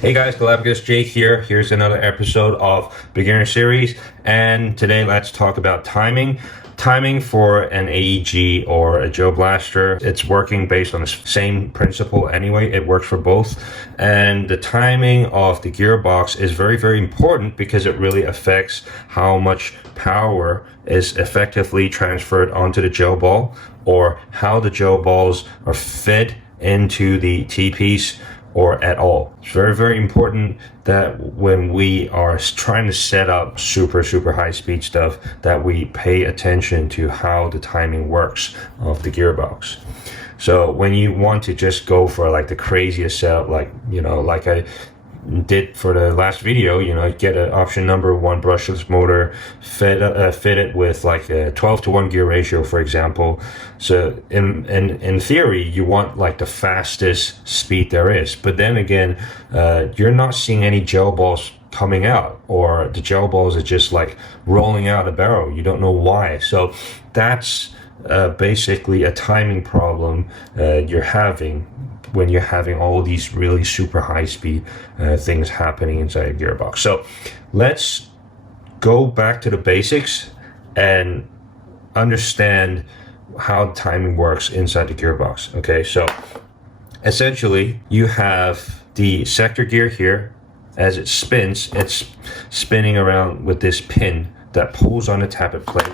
Hey guys, Galapagos Jake here. Here's another episode of Beginner Series, and today let's talk about timing. Timing for an AEG or a Joe Blaster, it's working based on the same principle anyway. It works for both. And the timing of the gearbox is very, very important because it really affects how much power is effectively transferred onto the gel ball, or how the gel balls are fed into the T-piece, or at all. It's very, very important that when we are trying to set up super high speed stuff, that we pay attention to how the timing works of the gearbox. So when you want to just go for like the craziest setup, like, like I did for the last video, get an option number 1 brushless motor, fit it with like a 12:1 gear ratio, for example. So in theory, you want like the fastest speed there is, but then again, you're not seeing any gel balls coming out, or the gel balls are just like rolling out a barrel. You don't know why. So that's basically a timing problem you're having when you're having all these really super high speed things happening inside a gearbox. So let's go back to the basics and understand how timing works inside the gearbox. Okay, so essentially you have the sector gear here. As it spins, it's spinning around with this pin that pulls on the tappet plate,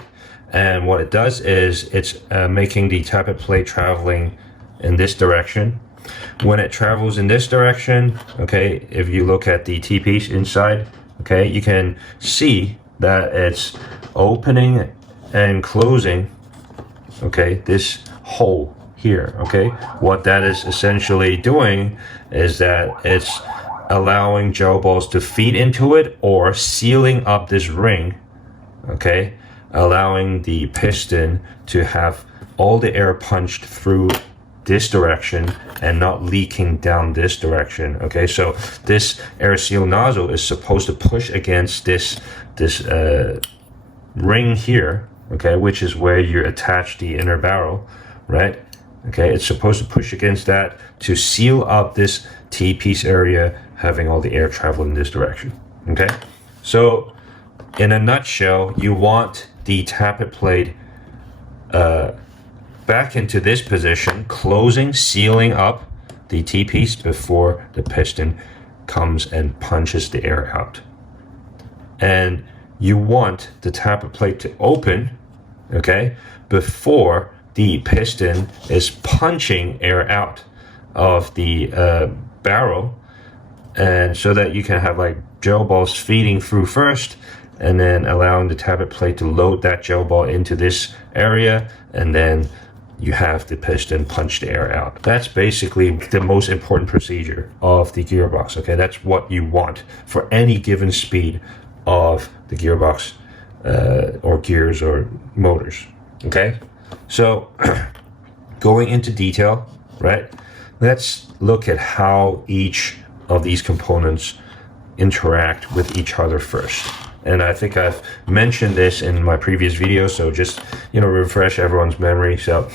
and what it does is it's making the tappet plate traveling in this direction. When it travels in this direction, okay, if you look at the T-piece inside, okay, you can see that it's opening and closing, okay, this hole here. Okay, what that is essentially doing is that it's allowing gel balls to feed into it, or sealing up this ring, okay, allowing the piston to have all the air punched through this direction and not leaking down this direction. Okay, so this air seal nozzle is supposed to push against this ring here, okay, which is where you attach the inner barrel, right? Okay, it's supposed to push against that to seal up this T-piece area, having all the air travel in this direction. Okay, so in a nutshell, you want the tappet plate back into this position, closing, sealing up the T-piece before the piston comes and punches the air out. And you want the tappet plate to open, okay, before the piston is punching air out of the barrel, and so that you can have like gel balls feeding through first, and then allowing the tappet plate to load that gel ball into this area, and then you have the piston punch the air out. That's basically the most important procedure of the gearbox. Okay, that's what you want for any given speed of the gearbox or gears or motors. Okay, so going into detail, right, let's look at how each of these components interact with each other first. And I think I've mentioned this in my previous video, so just, refresh everyone's memory. So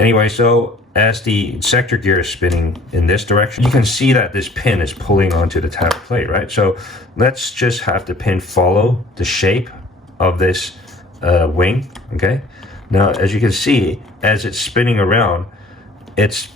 anyway, so as the sector gear is spinning in this direction, you can see that this pin is pulling onto the tappet plate, right? So let's just have the pin follow the shape of this wing, okay? Now, as you can see, as it's spinning around, this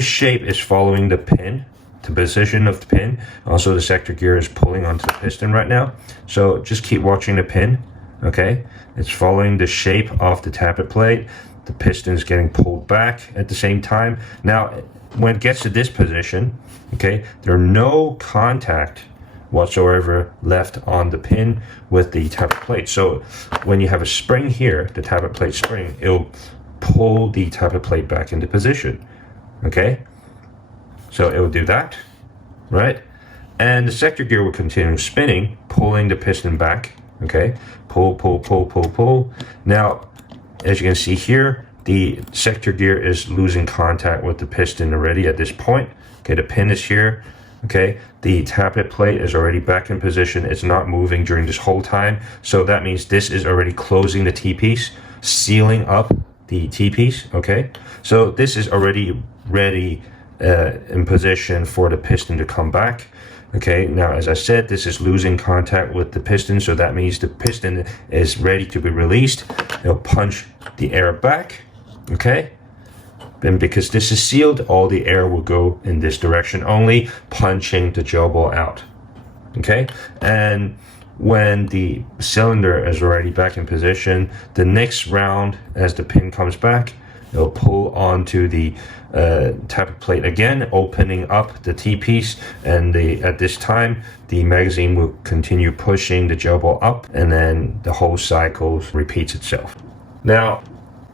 shape is following the pin, the position of the pin. Also, the sector gear is pulling onto the piston right now. So just keep watching the pin, okay? It's following the shape of the tappet plate. The piston is getting pulled back at the same time. Now, when it gets to this position, okay, there's no contact whatsoever left on the pin with the tappet plate. So when you have a spring here, the tappet plate spring, it'll pull the tappet plate back into position, okay? So it will do that, right? And the sector gear will continue spinning, pulling the piston back, okay? Pull, pull, pull, pull, pull. Now, as you can see here, the sector gear is losing contact with the piston already at this point. Okay, the pin is here, okay? The tappet plate is already back in position. It's not moving during this whole time. So that means this is already closing the T-piece, sealing up the T-piece, okay? So this is already ready in position for the piston to come back. Okay, now as I said, this is losing contact with the piston, so that means the piston is ready to be released. It'll punch the air back, okay? And because this is sealed, all the air will go in this direction only, punching the gel ball out, okay? And when the cylinder is already back in position, the next round, as the pin comes back, it'll pull onto the tappet plate again, opening up the T-piece, and at this time the magazine will continue pushing the gel ball up, and then the whole cycle repeats itself. Now,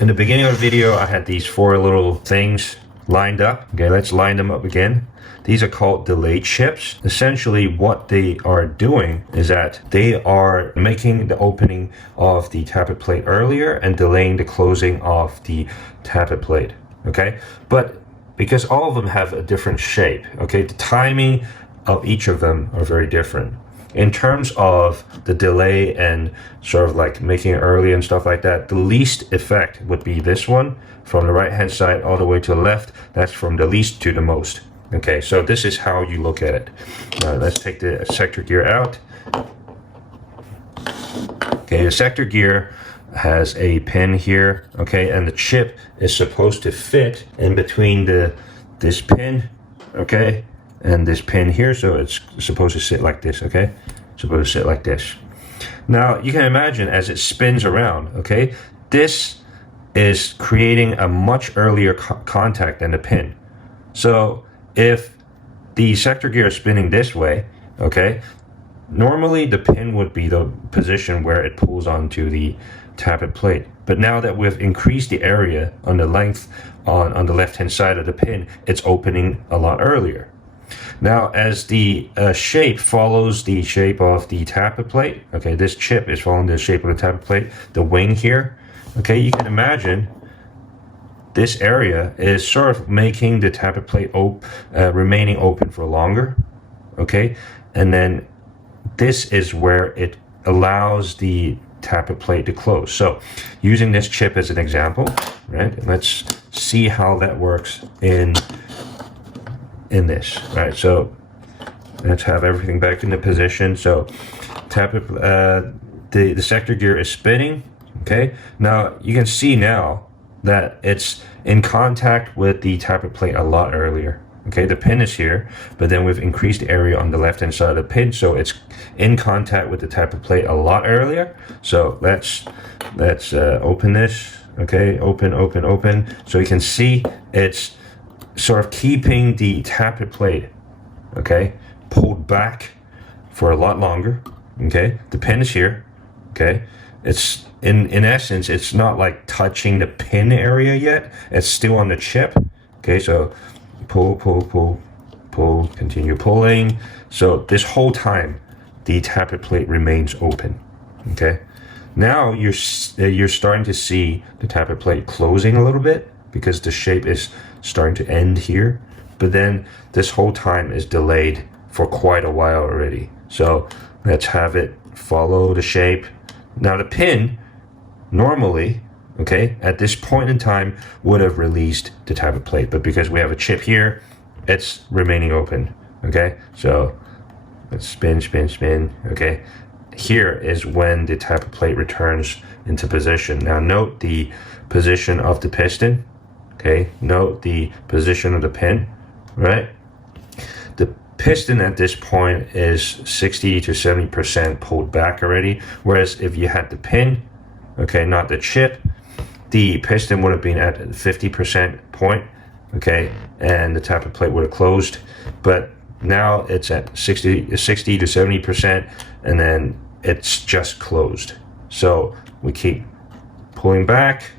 in the beginning of the video, I had these 4 little things lined up. Okay, let's line them up again. These are called delay chips. Essentially, what they are doing is that they are making the opening of the tappet plate earlier and delaying the closing of the tappet plate. Okay, but because all of them have a different shape, okay, the timing of each of them are very different. In terms of the delay and sort of like making it early and stuff like that, the least effect would be this one from the right hand side all the way to the left. That's from the least to the most. Okay, so this is how you look at it. Let's take the sector gear out. Okay, the sector gear has a pin here, okay, and the chip is supposed to fit in between this pin, okay, and this pin here, so it's supposed to sit like this, okay, supposed to sit like this. Now you can imagine as it spins around, okay, this is creating a much earlier contact than the pin. So if the sector gear is spinning this way, okay, normally the pin would be the position where it pulls onto the tappet plate. But now that we've increased the area on the length on the left hand side of the pin, it's opening a lot earlier. Now as the shape follows the shape of the tappet plate, okay, this chip is following the shape of the tappet plate, the wing here, okay, you can imagine this area is sort of making the tappet plate remaining open for longer, okay, and then this is where it allows the tappet plate to close. So using this chip as an example, right, let's see how that works in this, right? So let's have everything back into position. So tappet, the sector gear is spinning, okay. Now you can see now that it's in contact with the tappet plate a lot earlier. Okay, the pin is here, but then we've increased the area on the left hand side of the pin, so it's in contact with the tappet plate a lot earlier. So let's open this. Okay, open. So you can see it's sort of keeping the tappet plate, okay, pulled back for a lot longer. Okay, the pin is here. Okay, it's in essence, it's not like touching the pin area yet. It's still on the chip. Okay, so pull, continue pulling. So this whole time, the tappet plate remains open. Okay, now you're starting to see the tappet plate closing a little bit because the shape is starting to end here. But then this whole time is delayed for quite a while already. So let's have it follow the shape. Now the pin normally, okay, at this point in time would have released the tappet plate, but because we have a chip here, it's remaining open. Okay, so let's spin. Okay, here is when the tappet plate returns into position. Now note the position of the piston. Okay, note the position of the pin, right? The piston at this point is 60 to 70% pulled back already, whereas if you had the pin, okay, not the chip, the piston would have been at 50% point, okay, and the tappet plate would have closed. But now it's at 60 to 70%, and then it's just closed. So we keep pulling back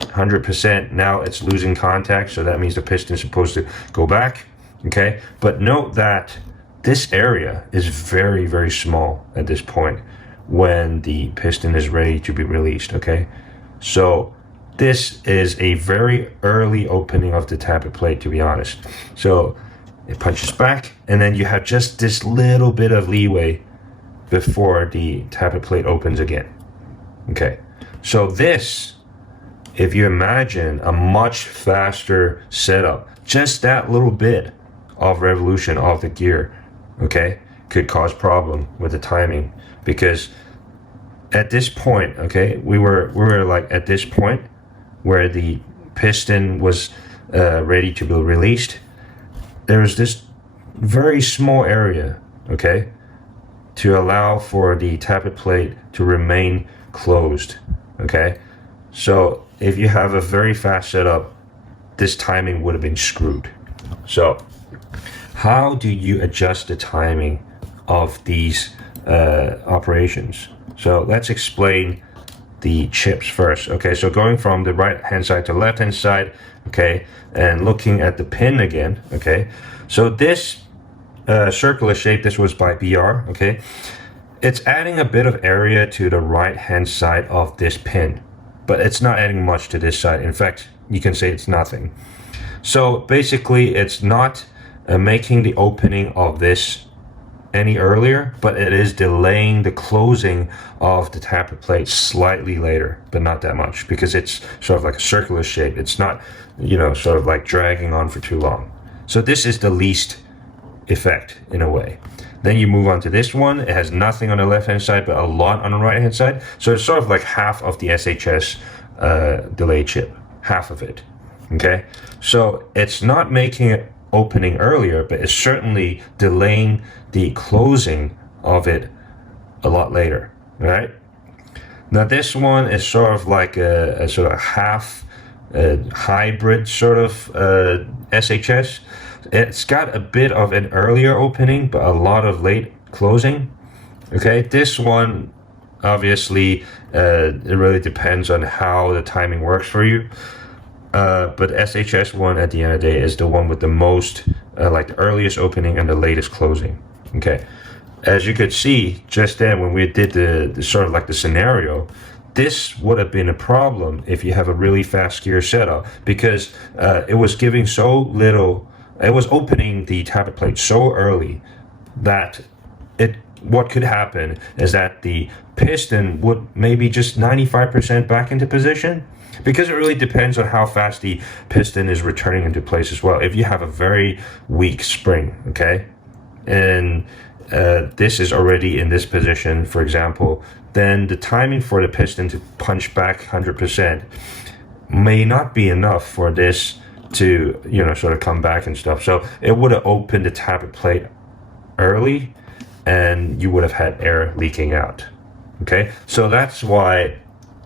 100%. Now it's losing contact, so that means the piston is supposed to go back. Okay, but note that this area is very, very small at this point when the piston is ready to be released. Okay, so this is a very early opening of the tappet plate, to be honest. So it punches back, and then you have just this little bit of leeway before the tappet plate opens again. Okay, so this if you imagine a much faster setup, just that little bit of revolution of the gear, okay, could cause problem with the timing. Because at this point, okay, we were like at this point where the piston was ready to be released. There was this very small area, okay, to allow for the tappet plate to remain closed, okay. So if you have a very fast setup, this timing would have been screwed. So how do you adjust the timing of these operations? So let's explain the chips first. Okay, so going from the right hand side to left hand side, okay, and looking at the pin again, okay. So this circular shape, this was by BR, okay. It's adding a bit of area to the right hand side of this pin, but it's not adding much to this side. In fact, you can say it's nothing. So basically it's not making the opening of this any earlier, but it is delaying the closing of the tappet plate slightly later, but not that much, because it's sort of like a circular shape. It's not, you know, sort of like dragging on for too long. So this is the least effect in a way. Then you move on to this one. It has nothing on the left hand side, but a lot on the right hand side. So it's sort of like half of the SHS delay chip, half of it. Okay, so it's not making it opening earlier, but it's certainly delaying the closing of it a lot later, right? Now this one is sort of like a sort of half hybrid sort of SHS. It's got a bit of an earlier opening, but a lot of late closing. Okay, this one, obviously, it really depends on how the timing works for you. But SHS one at the end of the day is the one with the most, like the earliest opening and the latest closing. Okay, as you could see just then when we did the sort of like the scenario, this would have been a problem if you have a really fast gear setup, because it was giving so little. It was opening the tappet plate so early that what could happen is that the piston would maybe just 95% back into position, because it really depends on how fast the piston is returning into place as well. If you have a very weak spring, okay, and this is already in this position, for example, then the timing for the piston to punch back 100% may not be enough for this to, you know, sort of come back and stuff. So it would have opened the tappet plate early and you would have had air leaking out. Okay, so that's why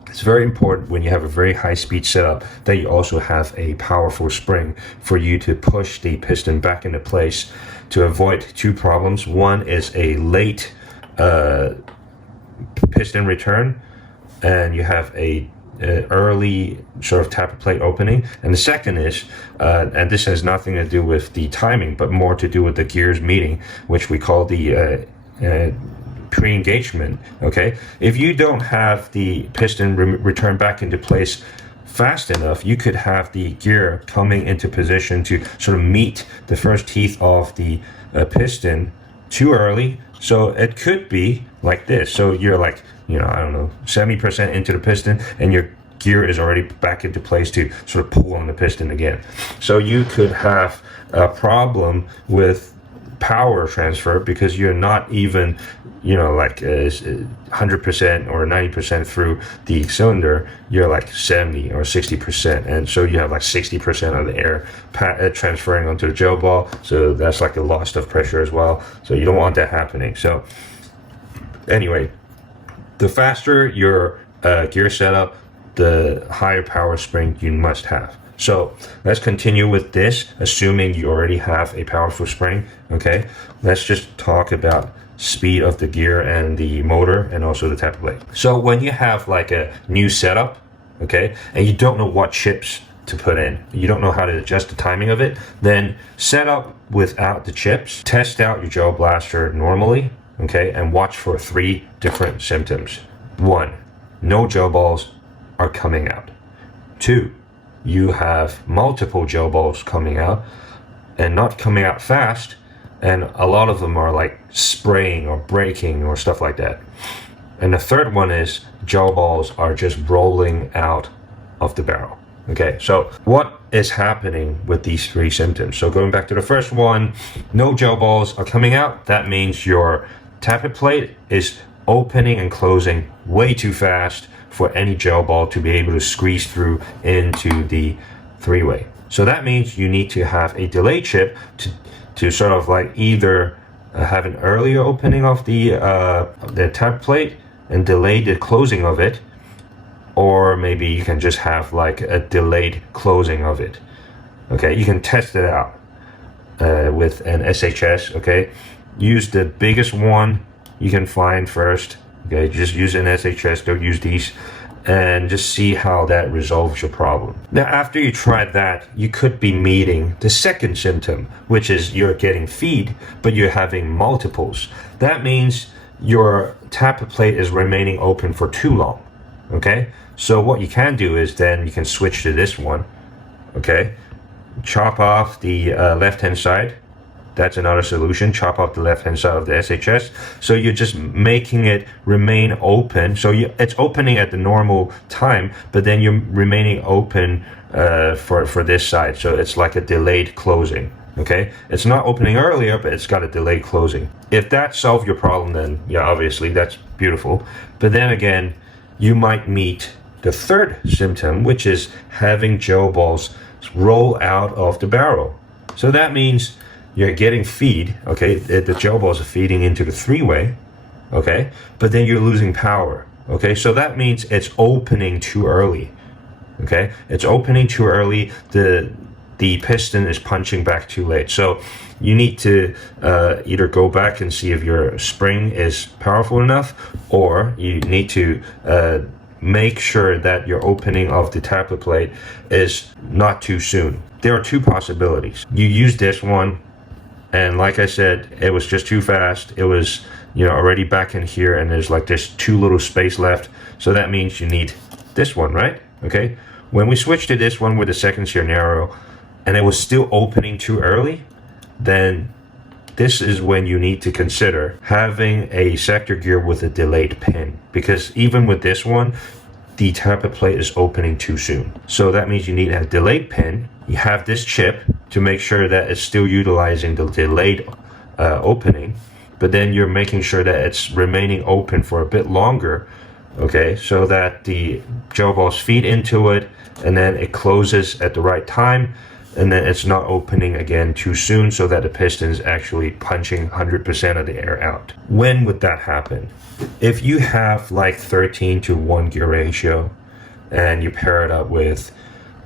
it's very important when you have a very high speed setup that you also have a powerful spring for you to push the piston back into place to avoid two problems. One is a late piston return, and you have a early sort of tappet plate opening. And the second is, and this has nothing to do with the timing, but more to do with the gears meeting, which we call the pre-engagement. Okay, if you don't have the piston return back into place fast enough, you could have the gear coming into position to sort of meet the first teeth of the piston too early. So it could be like this. So you're like, you know, I don't know, 70% into the piston, and your gear is already back into place to sort of pull on the piston again. So you could have a problem with power transfer because you're not even, you know, like 100% or 90% through the cylinder. You're like 70 or 60%, and so you have like 60% of the air transferring onto the gel ball. So that's like a loss of pressure as well. So you don't want that happening. So anyway, the faster your gear setup, the higher power spring you must have. So let's continue with this, assuming you already have a powerful spring. Okay, let's just talk about speed of the gear and the motor and also the tappet plate. So when you have like a new setup, okay, and you don't know what chips to put in, you don't know how to adjust the timing of it, then set up without the chips, test out your gel blaster normally, okay, and watch for 3 different symptoms. 1, no gel balls are coming out. 2, you have multiple gel balls coming out and not coming out fast, and a lot of them are like spraying or breaking or stuff like that. And the third one is gel balls are just rolling out of the barrel. Okay, so what is happening with these three symptoms? So going back to the first one, no gel balls are coming out. That means your tappet plate is opening and closing way too fast for any gel ball to be able to squeeze through into the three-way. So that means you need to have a delay chip to sort of like either have an earlier opening of the tappet plate and delay the closing of it, or maybe you can just have like a delayed closing of it. Okay, you can test it out with an SHS. Okay, use the biggest one you can find first. Okay, just use an SHS, don't use these, and just see how that resolves your problem. Now, after you try that, you could be meeting the second symptom, which is you're getting feed, but you're having multiples. That means your tappet plate is remaining open for too long. Okay, so what you can do is then you can switch to this one. Okay, chop off the left-hand side. That's another solution. Chop off the left-hand side of the SHS. So you're just making it remain open. So it's opening at the normal time, but then you're remaining open for this side. So it's like a delayed closing. Okay, it's not opening earlier, but it's got a delayed closing. If that solves your problem, then yeah, obviously that's beautiful. But then again, you might meet the third symptom, which is having gel balls roll out of the barrel. So that means you're getting feed, okay, the gel balls are feeding into the three-way, okay, but then you're losing power, okay, so that means it's opening too early, okay, it's opening too early, the piston is punching back too late. So you need to either go back and see if your spring is powerful enough, or you need to make sure that your opening of the tappet plate is not too soon. There are two possibilities. You use this one, and like I said, it was just too fast. It was, you know, already back in here, and there's like this too little space left. So that means you need this one, right? Okay. When we switch to this one with the seconds here narrow, and it was still opening too early, then this is when you need to consider having a sector gear with a delayed pin, because even with this one, the tappet plate is opening too soon. So that means you need a delayed pin. You have this chip to make sure that it's still utilizing the delayed opening, but then you're making sure that it's remaining open for a bit longer, okay, so that the gel balls feed into it, and then it closes at the right time, and then it's not opening again too soon, so that the piston is actually punching 100% of the air out. When would that happen? If you have like 13:1 gear ratio, and you pair it up with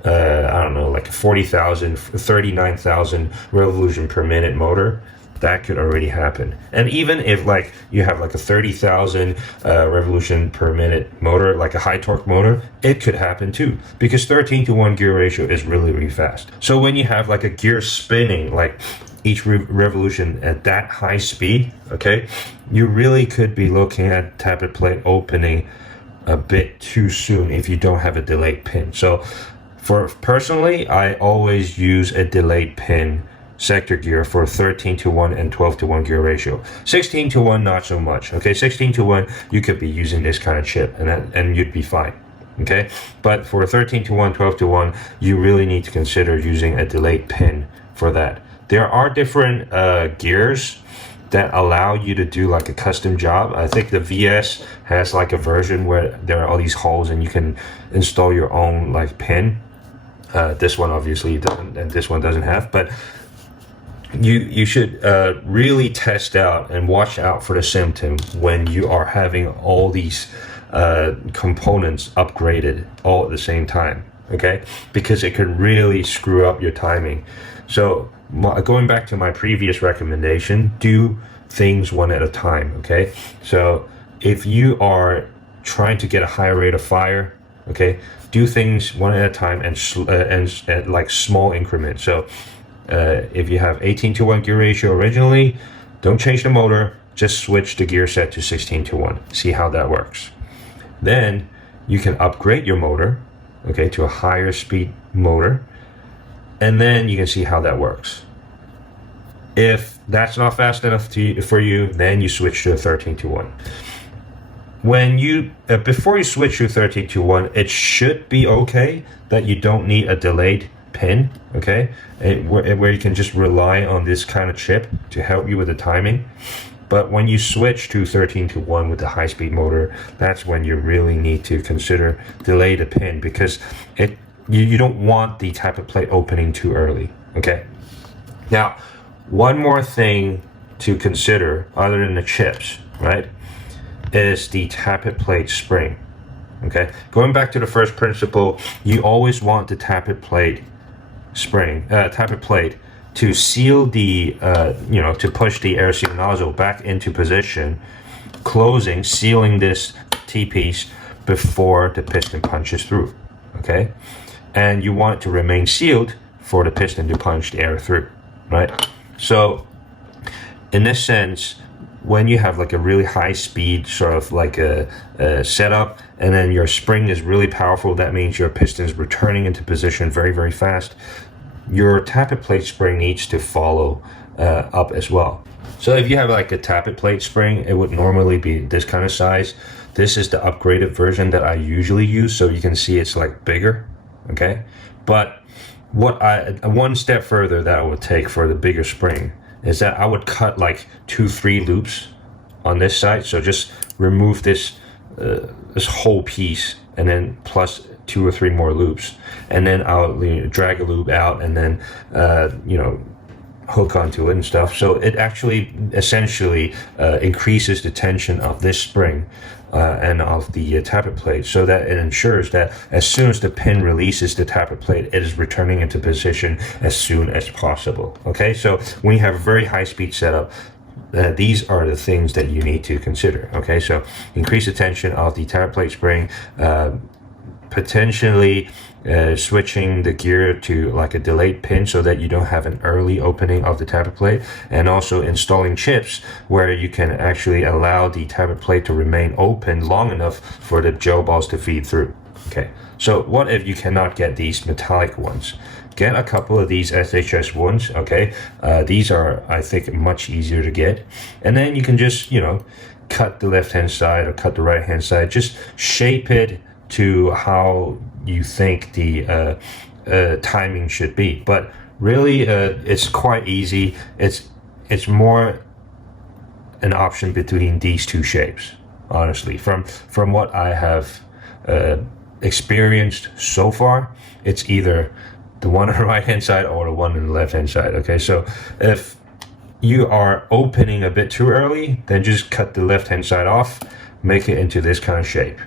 I don't know, like a 39,000 revolution per minute motor, that could already happen. And even if like you have like a 30,000 revolution per minute motor, like a high torque motor, it could happen too, because 13:1 gear ratio is really, really fast. So when you have like a gear spinning, like each revolution at that high speed, okay, you really could be looking at tappet plate opening a bit too soon if you don't have a delayed pin. So for personally, I always use a delayed pin sector gear for 13:1 and 12:1 gear ratio. 16:1, not so much. Okay, 16:1, you could be using this kind of chip, and you'd be fine. Okay, but for 13:1, 12:1, you really need to consider using a delayed pin for that. There are different gears that allow you to do like a custom job. I think the VS has like a version where there are all these holes and you can install your own like pin. This one obviously doesn't, and this one doesn't have, but you should really test out and watch out for the symptom when you are having all these components upgraded all at the same time, okay? Because it could really screw up your timing. So going back to my previous recommendation, do things one at a time, okay? So if you are trying to get a higher rate of fire, okay, do things one at a time and at like small increments. So if you have 18:1 gear ratio originally, don't change the motor, just switch the gear set to 16:1. See how that works. Then you can upgrade your motor, okay, to a higher speed motor, and then you can see how that works. If that's not fast enough for you, then you switch to a 13:1. when you before you switch to 13-1, it should be okay that you don't need a delayed pin, okay, where you can just rely on this kind of chip to help you with the timing. But when you switch to 13-1 with the high-speed motor, that's when you really need to consider delay the pin, because you don't want the tappet plate opening too early, okay? Now, one more thing to consider other than the chips, right, is the tappet plate spring, okay? Going back to the first principle, you always want the tappet plate spring, tappet plate to seal the, to push the air seal nozzle back into position, sealing this T-piece before the piston punches through, okay? And you want it to remain sealed for the piston to punch the air through, right? So in this sense, when you have like a really high speed sort of like a setup, and then your spring is really powerful, that means your piston is returning into position very, very fast. Your tappet plate spring needs to follow up as well. So if you have like a tappet plate spring, it would normally be this kind of size. This is the upgraded version that I usually use, so you can see it's like bigger, okay? But one step further that I would take for the bigger spring is that I would cut like 2-3 loops on this side. So just remove this this whole piece, and then plus 2 or 3 more loops, and then I'll drag a loop out, and then hook onto it and stuff. So it actually essentially increases the tension of this spring and of the tappet plate, so that it ensures that as soon as the pin releases the tappet plate, it is returning into position as soon as possible. Okay, so when you have a very high speed setup, these are the things that you need to consider. Okay, so increase the tension of the tappet plate spring, potentially switching the gear to like a delayed pin so that you don't have an early opening of the tappet plate, and also installing chips where you can actually allow the tappet plate to remain open long enough for the gel balls to feed through. Okay, so what if you cannot get these metallic ones? Get a couple of these SHS ones, okay? These are, I think, much easier to get. And then you can just, cut the left-hand side or cut the right-hand side. Just shape it to how you think the timing should be. But really, it's quite easy. It's more an option between these two shapes, honestly. From what I have experienced so far, it's either the one on the right hand side or the one on the left hand side. Okay, so if you are opening a bit too early, then just cut the left hand side off, make it into this kind of shape.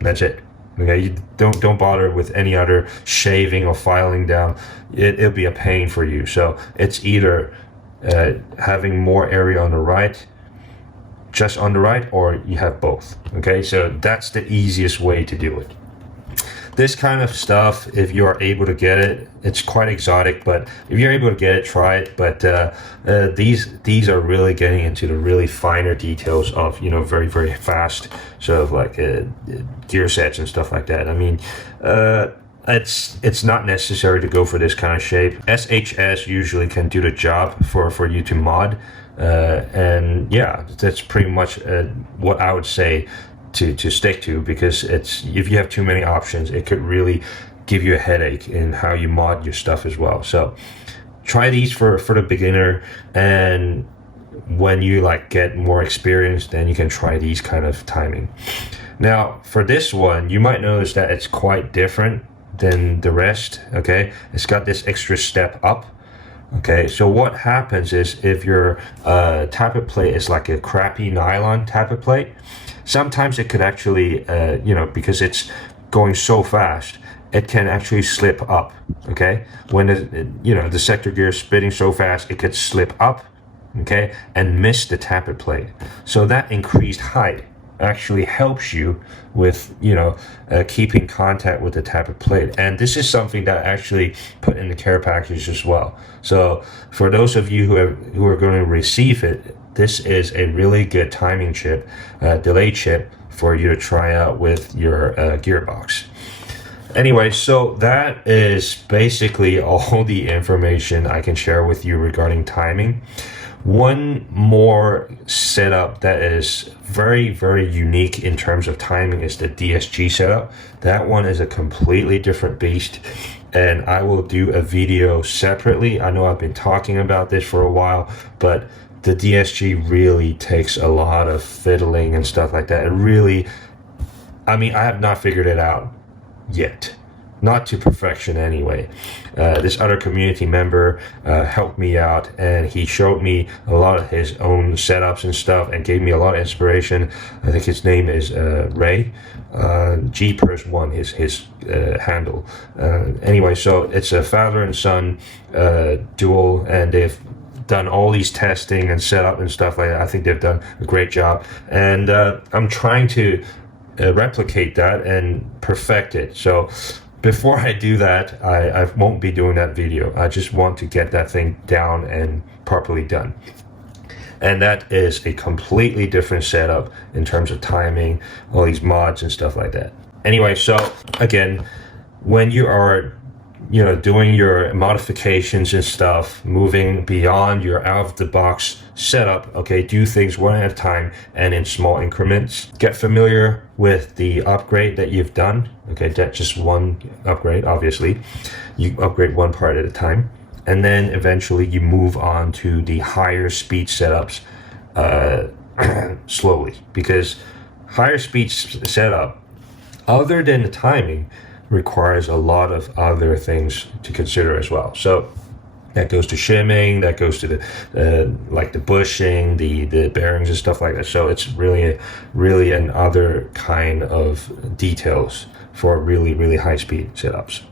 That's it. Okay, you don't bother with any other shaving or filing down. It'll be a pain for you. So it's either having more area on the right, just on the right, or you have both. Okay, so that's the easiest way to do it. This kind of stuff, if you are able to get it, it's quite exotic, but if you're able to get it, try it. But these are really getting into the really finer details of very, very fast sort of like gear sets and stuff like that. I mean, it's not necessary to go for this kind of shape. SHS usually can do the job for you to mod, and yeah, that's pretty much what I would say to stick to, because if you have too many options, it could really give you a headache in how you mod your stuff as well. So try these for the beginner, and when you get more experience, then you can try these kind of timing. Now for this one, you might notice that it's quite different than the rest. Okay, it's got this extra step up. Okay, so what happens is, if your tappet plate is like a crappy nylon tappet plate, sometimes it could actually, because it's going so fast, it can actually slip up, okay? When, the sector gear is spinning so fast, it could slip up, okay, and miss the tappet plate. So that increased height actually helps you with, keeping contact with the tappet plate. And this is something that I actually put in the care package as well. So for those of you who are going to receive it, this is a really good timing chip, delay chip, for you to try out with your gearbox. Anyway, so that is basically all the information I can share with you regarding timing. One more setup that is very, very unique in terms of timing is the DSG setup. That one is a completely different beast, and I will do a video separately. I know I've been talking about this for a while, but the DSG really takes a lot of fiddling and stuff like that. It really, I mean, I have not figured it out yet. Not to perfection anyway. This other community member helped me out, and he showed me a lot of his own setups and stuff and gave me a lot of inspiration. I think his name is Ray. G-Pers1 is his handle. Anyway, so it's a father and son duel, and they've done all these testing and setup and stuff like that. I think they've done a great job, and I'm trying to replicate that and perfect it. So before I do that, I won't be doing that video. I just want to get that thing down and properly done. And that is a completely different setup in terms of timing, all these mods and stuff like that. Anyway, so again, when you are doing your modifications and stuff, moving beyond your out-of-the-box setup, okay, do things one at a time and in small increments. Get familiar with the upgrade that you've done, okay, that's just one upgrade, obviously. You upgrade one part at a time, and then eventually you move on to the higher speed setups slowly, because higher speed setup, other than the timing, requires a lot of other things to consider as well. So that goes to shimming, that goes to the like the bushing, the bearings and stuff like that. So it's really another kind of details for really, really high speed setups.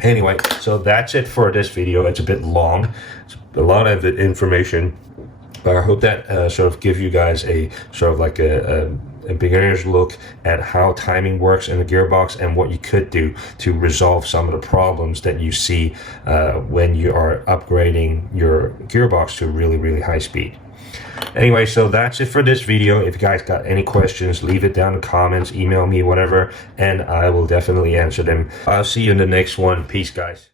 Anyway, so that's it for this video. It's a bit long, it's a lot of information, but I hope that sort of give you guys a sort of like a beginner's look at how timing works in the gearbox and what you could do to resolve some of the problems that you see when you are upgrading your gearbox to really, really high speed. Anyway, so that's it for this video. If you guys got any questions, leave it down in the comments, email me, whatever, and I will definitely answer them. I'll see you in the next one. Peace, guys.